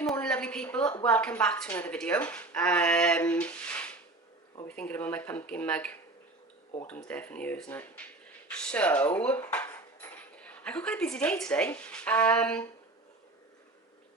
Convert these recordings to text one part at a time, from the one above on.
Good morning, lovely people. Welcome back to another video. What are we thinking about my pumpkin mug? Autumn's definitely here, isn't it? So, I got quite a busy day today.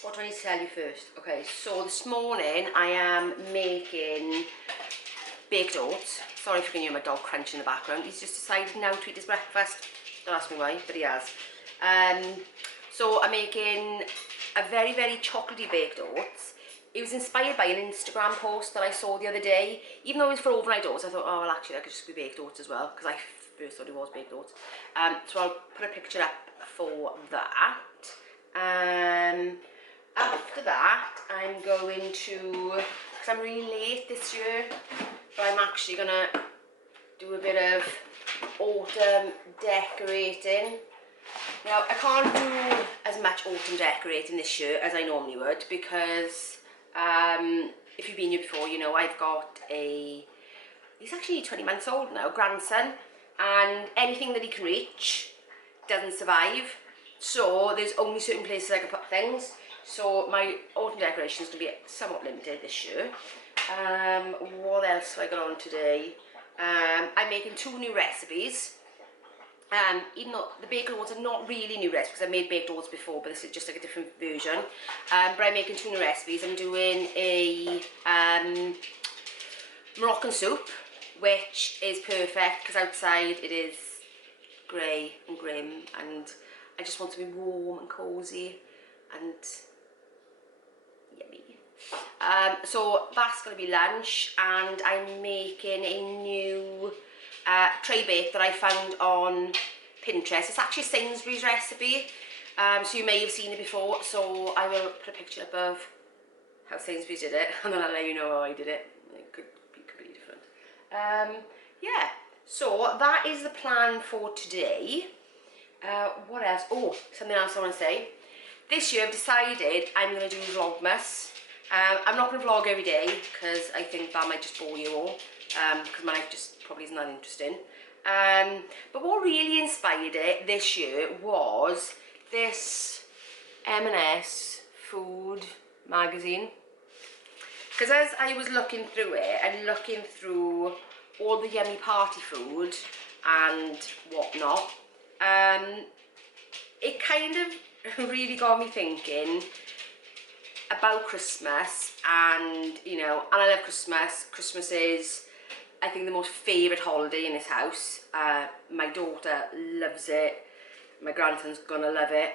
What do I need to tell you first? Okay, so this morning I am making baked oats. Sorry if you can hear my dog crunching in the background. He's just decided now to eat his breakfast. Don't ask me why, but he has. So I'm making a very, very chocolatey baked oats. It was inspired by an Instagram post that I saw the other day. Even though it was for overnight oats, I thought, oh, well, actually, that could just be baked oats as well, because I first thought it was baked oats. So I'll put a picture up for that. After that, I'm going to, because I'm really late this year, but I'm actually going to do a bit of autumn decorating. Now, I can't do as much autumn decorating this year as I normally would because if you've been here before, you know I've got he's actually 20 months old now, grandson, and anything that he can reach doesn't survive. So there's only certain places I can put things. So my autumn decoration is going to be somewhat limited this year. What else have I got on today? I'm making 2 new recipes. Even though the baked oats are not really new recipes, I've made baked oats before, but this is just like a different version. But I'm making 2 new recipes. I'm doing a Moroccan soup, which is perfect because outside it is grey and grim, and I just want to be warm and cosy and yummy. So that's going to be lunch, and I'm making a new tray bake that I found on Pinterest. It's actually a Sainsbury's recipe, so you may have seen it before, so I will put a picture up of how Sainsbury's did it, and then I'll let you know how I did it. It could be completely different. Yeah, so that is the plan for today. What else? Oh, something else I want to say. This year I've decided I'm going to do Vlogmas. I'm not going to vlog every day because I think that might just bore you all, because my life just probably isn't that interesting. But what really inspired it this year was this M&S food magazine. Because as I was looking through it and looking through all the yummy party food and whatnot, it kind of really got me thinking about Christmas, and you know, and I love Christmas. Christmas is, I think, the most favourite holiday in this house. My daughter loves it, my grandson's gonna love it,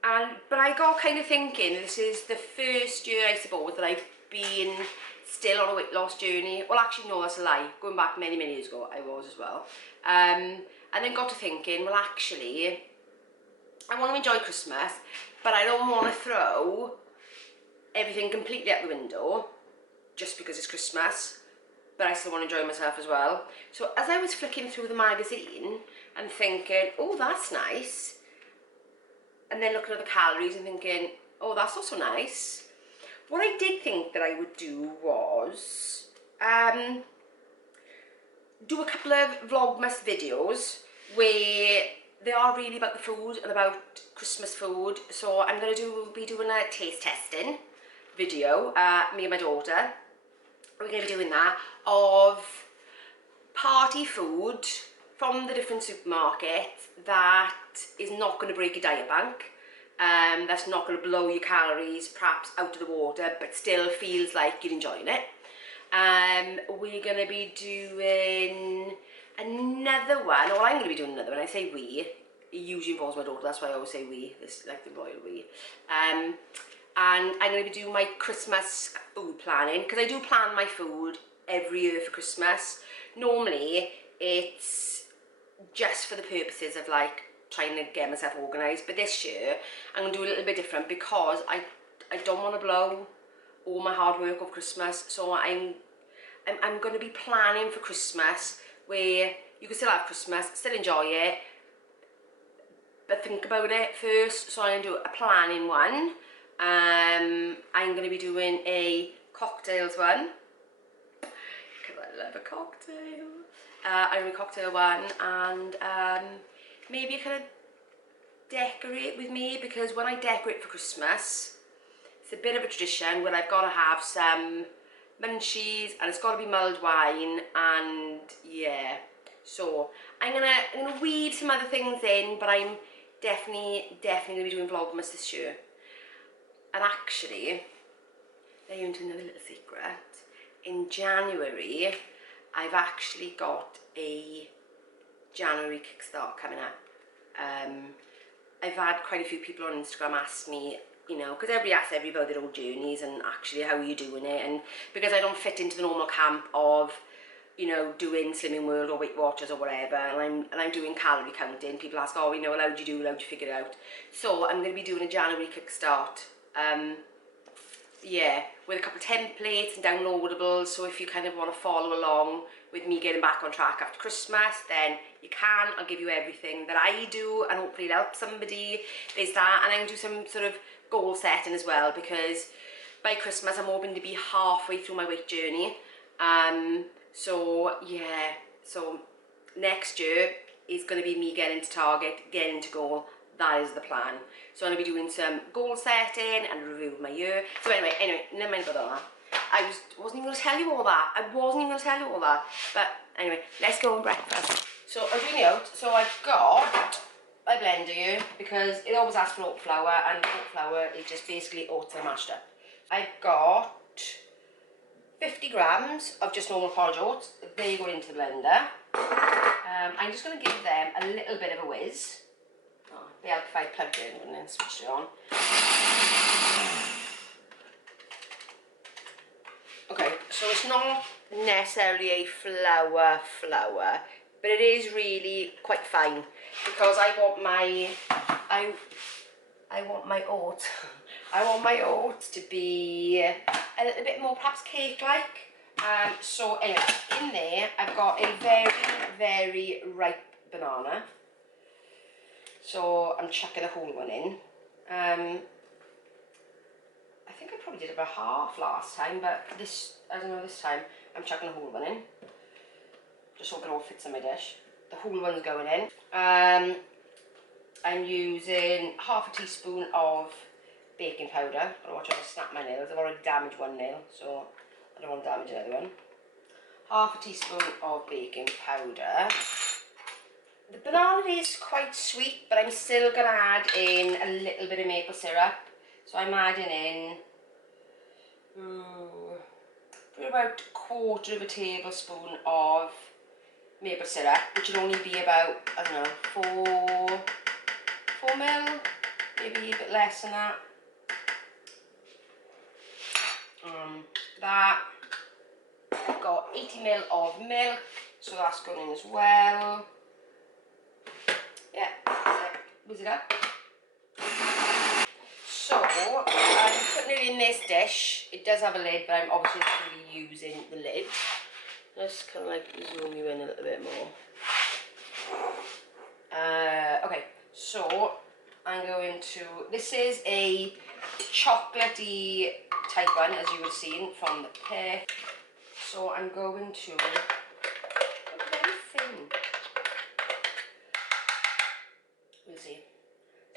but I got kind of thinking, this is the first year, I suppose, that I've been still on a weight loss journey. Well, actually no, that's a lie, going back many years ago I was as well, and then got to thinking, well, actually I want to enjoy Christmas, but I don't want to throw everything completely out the window just because it's Christmas, but I still want to enjoy myself as well. So as I was flicking through the magazine and thinking, oh, that's nice, and then looking at the calories and thinking, oh, that's also nice, what I did think that I would do was do a couple of Vlogmas videos where they are really about the food and about Christmas food. So I'm going to be doing a taste testing video, me and my daughter. We're going to be doing that, of party food from the different supermarkets that is not going to break your diet bank, that's not going to blow your calories perhaps out of the water, but still feels like you're enjoying it. We're going to be doing another one, or I'm going to be doing another one. I say we, it usually involves my daughter, that's why I always say we, this like the royal we. And I'm going to be doing my Christmas food planning, because I do plan my food every year for Christmas. Normally it's just for the purposes of like trying to get myself organised, but this year I'm going to do a little bit different because I don't want to blow all my hard work of Christmas. So I'm going to be planning for Christmas where you can still have Christmas, still enjoy it, but think about it first. So I'm going to do a planning one. I'm going to be doing a cocktails one, because I love a cocktail. I'm doing a cocktail one, and maybe a kind of decorate with me, because when I decorate for Christmas, it's a bit of a tradition where I've got to have some munchies and it's got to be mulled wine, and yeah. So I'm gonna weave some other things in, but I'm definitely gonna be doing Vlogmas this year. And actually, let you into another little secret. In January, I've actually got a January Kickstart coming up. I've had quite a few people on Instagram ask me, you know, because everybody asks everybody about their own journeys and actually how are you doing it, and because I don't fit into the normal camp of, you know, doing Slimming World or Weight Watchers or whatever, and I'm doing calorie counting, people ask, oh, you know, how do you do, how do you figure it out? So I'm going to be doing a January Kickstart, yeah, with a couple of templates and downloadables, so if you kind of want to follow along with me getting back on track after Christmas, then you can. I'll give you everything that I do and hopefully it'll help somebody. There's that, and I can do some sort of goal setting as well, because by Christmas I'm hoping to be halfway through my weight journey. So yeah, so next year is going to be me getting to target, getting to goal. That is the plan. So I'm going to be doing some goal setting and review of my year. So anyway, never mind about all that. I wasn't even going to tell you all that. But anyway, let's go on breakfast. So I'm doing the oat. So I've got my blender here, because it always asks for oat flour, and oat flour is just basically oats that are mashed up. I've got 50 grams of just normal porridge oats. They go into the blender. I'm just going to give them a little bit of a whiz. Oh, it'd be helpful if I plugged it in and then switched it on. Okay, so it's not necessarily a flour, but it is really quite fine, because I want my oats. I want my oats to be a little bit more perhaps cake-like. So anyway, in there I've got a very, very ripe banana. So I'm chucking a whole one in. I think I probably did about half last time, but this, I don't know, this time I'm chucking a whole one in. Just hope it all fits in my dish. The whole one's going in. I'm using half a teaspoon of baking powder. I don't want to snap my nails. I've already damaged one nail, so I don't want to damage another one. Half a teaspoon of baking powder. The banana is quite sweet, but I'm still going to add in a little bit of maple syrup. So I'm adding in about a quarter of a tablespoon of maple syrup, which will only be about, I don't know, 4 mil, maybe a bit less than that. I've got 80 ml of milk, so that's going in as well. Yeah, whiz it up. So I'm putting it in this dish. It does have a lid, but I'm obviously not going to be using the lid. Just kind of like zoom you in a little bit more. Okay, so I'm going to, this is a chocolatey type one, as you would have seen from the pic. So I'm going to, look very thin. We'll see.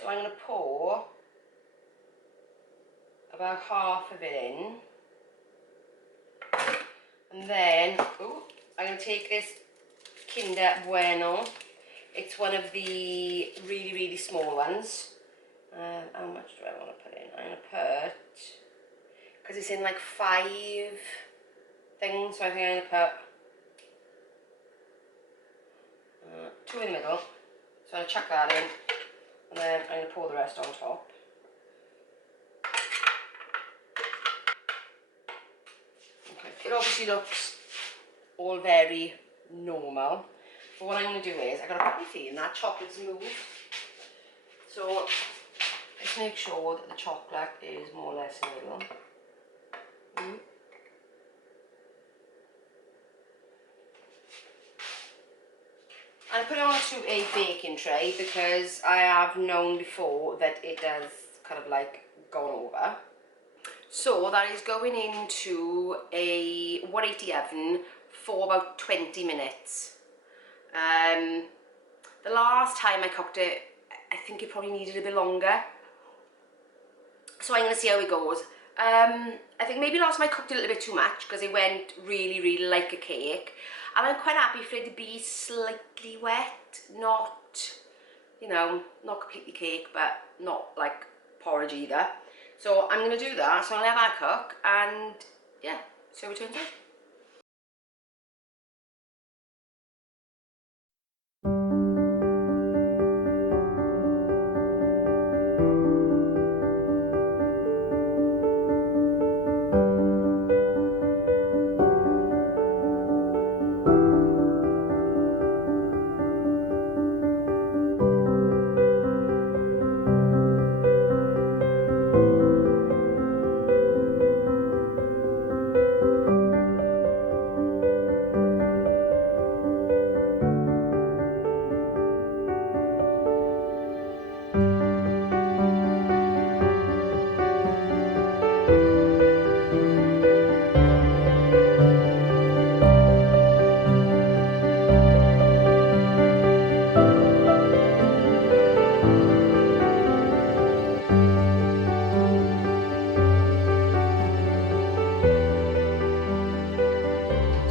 So I'm going to pour about half of it in. And then, I'm going to take this Kinder Bueno. It's one of the really, really small ones. How much do I want to put in? I'm going to put, because it's in like 5 things, so I think I'm going to put 2 in the middle. So I'm going to chuck that in, and then I'm going to pour the rest on top. Okay. It obviously looks all very normal, but what I'm going to do is, I've got a funny feeling that chocolate's moved. So let's make sure that the chocolate is more or less in the middle. I put it onto a baking tray because I have known before that it does kind of like go over. So that is going into a 180 oven for about 20 minutes. The last time I cooked it, I think it probably needed a bit longer. So I'm going to see how it goes. I think maybe last time I cooked it a little bit too much because it went really, really like a cake. And I'm quite happy for it to be slightly wet, not, you know, not completely cake, but not like porridge either. So I'm going to do that. So I'm going to let that cook and yeah, see how it turns out.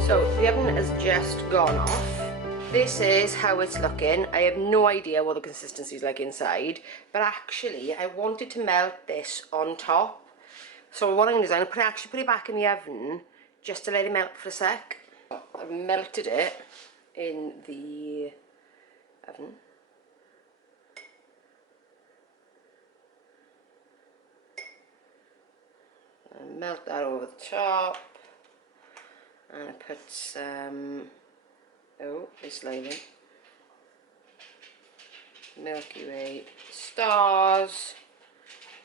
So the oven has just gone off. This is how it's looking. I have no idea what the consistency is like inside, but actually I wanted to melt this on top. So what I'm going to do is I'm going to actually put it back in the oven just to let it melt for a sec. I've melted it in the oven. And melt that over the top. And I put some, oh, it's lining, Milky Way stars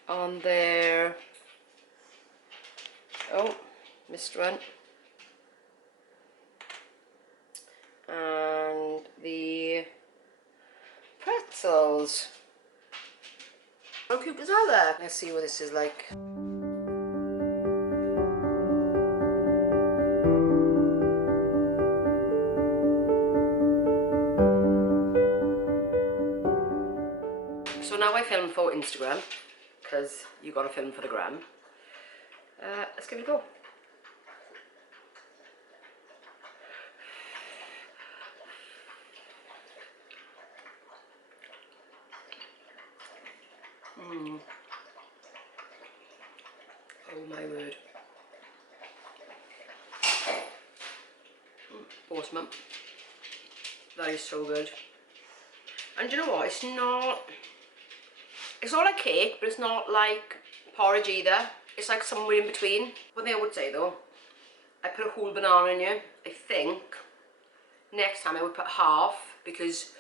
on there. Oh, missed one. And the pretzels. How cute is that? Let's see what this is like. So now I film for Instagram, because you got to film for the gram. Let's give it a go. Oh my word. Awesome. That is so good. And do you know what? It's not like cake, but it's not like porridge either. It's like somewhere in between. One thing I would say though, I put a whole banana in here. I think next time I would put half because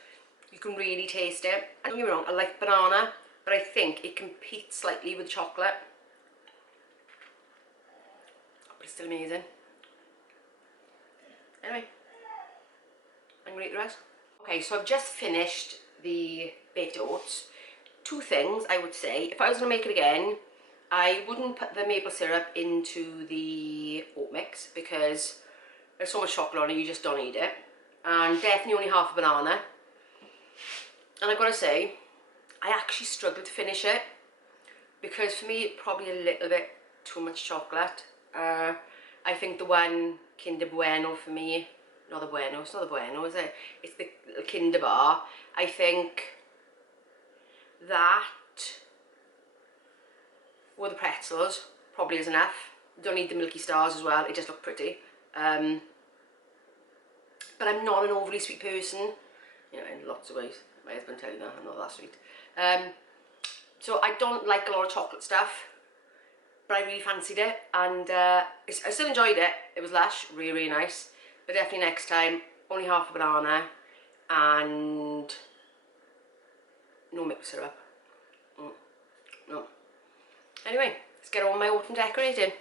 you can really taste it. And don't get me wrong, I like banana, but I think it competes slightly with chocolate. But it's still amazing. Anyway, I'm gonna eat the rest. Okay, so I've just finished the baked oats. Two things I would say. If I was gonna make it again, I wouldn't put the maple syrup into the oat mix because there's so much chocolate on it, you just don't eat it. And definitely only half a banana. And I've got to say, I actually struggled to finish it because for me, probably a little bit too much chocolate. I think the one Kinder Bueno for me, not the Bueno, it's not the Bueno, is it? It's the little Kinder bar. I think that with the pretzels probably is enough. Don't need the milky stars as well, it just look pretty. But I'm not an overly sweet person, you know, in lots of ways. My husband tell you that, I'm not that sweet. So I don't like a lot of chocolate stuff, but I really fancied it, and I still enjoyed it. It was lush, really, really nice. But definitely next time, only half a banana, and no maple syrup. No. Anyway, let's get on with my autumn decorating.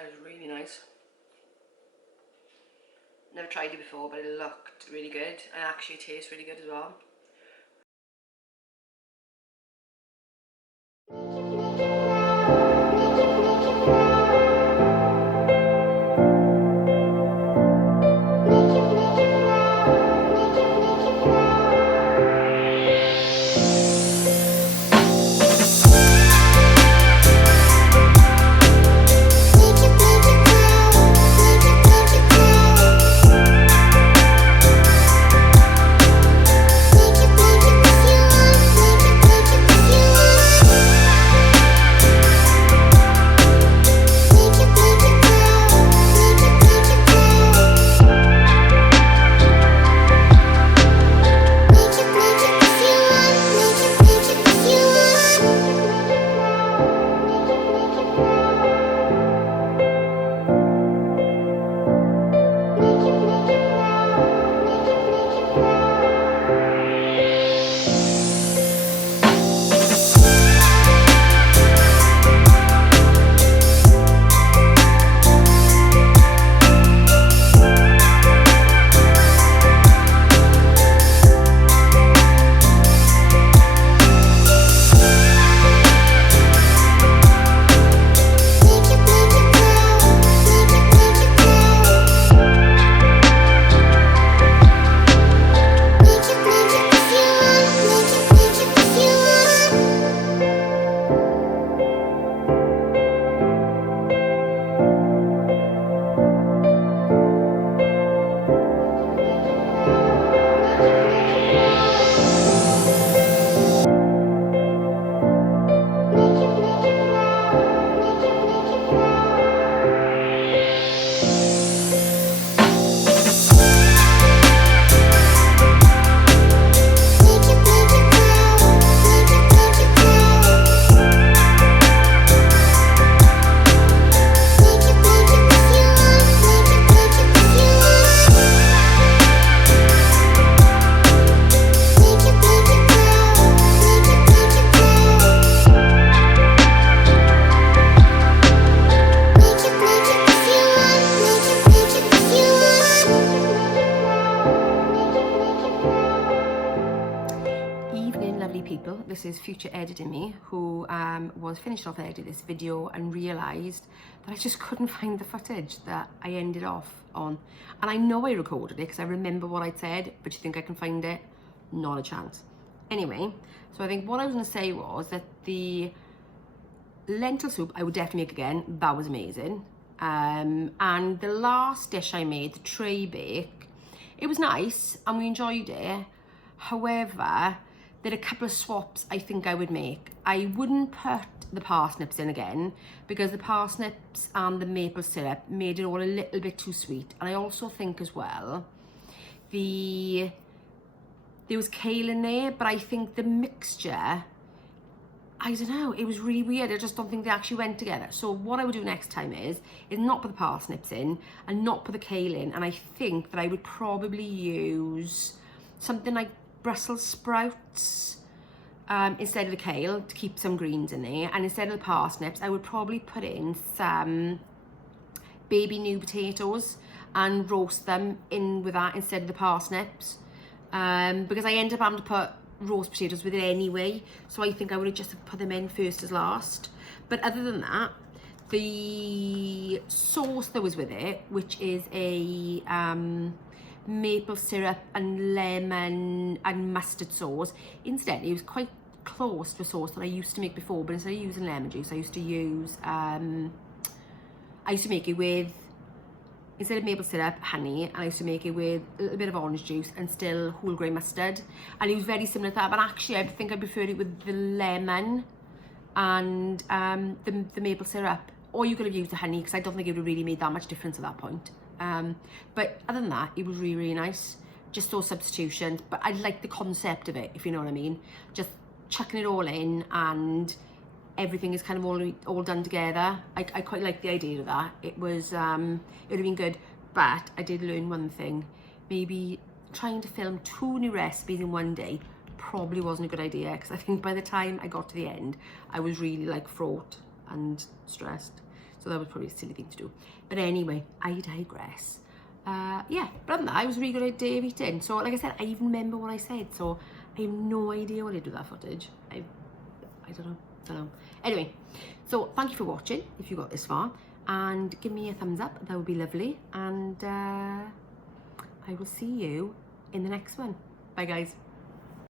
That is really nice. Never tried it before, but it looked really good and actually tastes really good as well. People, this is future editing me who was finished off editing this video and realised that I just couldn't find the footage that I ended off on. And I know I recorded it because I remember what I said, but you think I can find it? Not a chance. Anyway, so I think what I was going to say was that the lentil soup I would definitely make again. That was amazing. And the last dish I made, the tray bake, it was nice and we enjoyed it. However, there are a couple of swaps I think I would make. I wouldn't put the parsnips in again because the parsnips and the maple syrup made it all a little bit too sweet. And I also think as well, there was kale in there, but I think the mixture, I don't know, it was really weird. I just don't think they actually went together. So what I would do next time is not put the parsnips in and not put the kale in. And I think that I would probably use something like Brussels sprouts instead of the kale to keep some greens in there, and instead of the parsnips I would probably put in some baby new potatoes and roast them in with that instead of the parsnips, because I end up having to put roast potatoes with it anyway, so I think I would have just put them in first as last. But other than that, the sauce that was with it, which is a maple syrup and lemon and mustard sauce, instead it was quite close to a sauce that I used to make before, but instead of using lemon juice I used to use make it with, instead of maple syrup, honey, and I used to make it with a little bit of orange juice and still whole grain mustard, and it was very similar to that, but actually I think I preferred it with the lemon and the maple syrup, or you could have used the honey because I don't think it would have really made that much difference at that point. But other than that, it was really, really nice. Just those substitutions, but I like the concept of it, if you know what I mean. Just chucking it all in and everything is kind of all done together. I quite like the idea of that. It was, it would have been good, but I did learn one thing. Maybe trying to film 2 new recipes in one day probably wasn't a good idea, because I think by the time I got to the end, I was really like fraught and stressed. So that was probably a silly thing to do. But anyway, I digress. Yeah, but other than that, I was a really good day of eating. So like I said, I even remember what I said. So I have no idea what I did with that footage. I don't know. Anyway, so thank you for watching if you got this far. And give me a thumbs up, that would be lovely. And I will see you in the next one. Bye guys.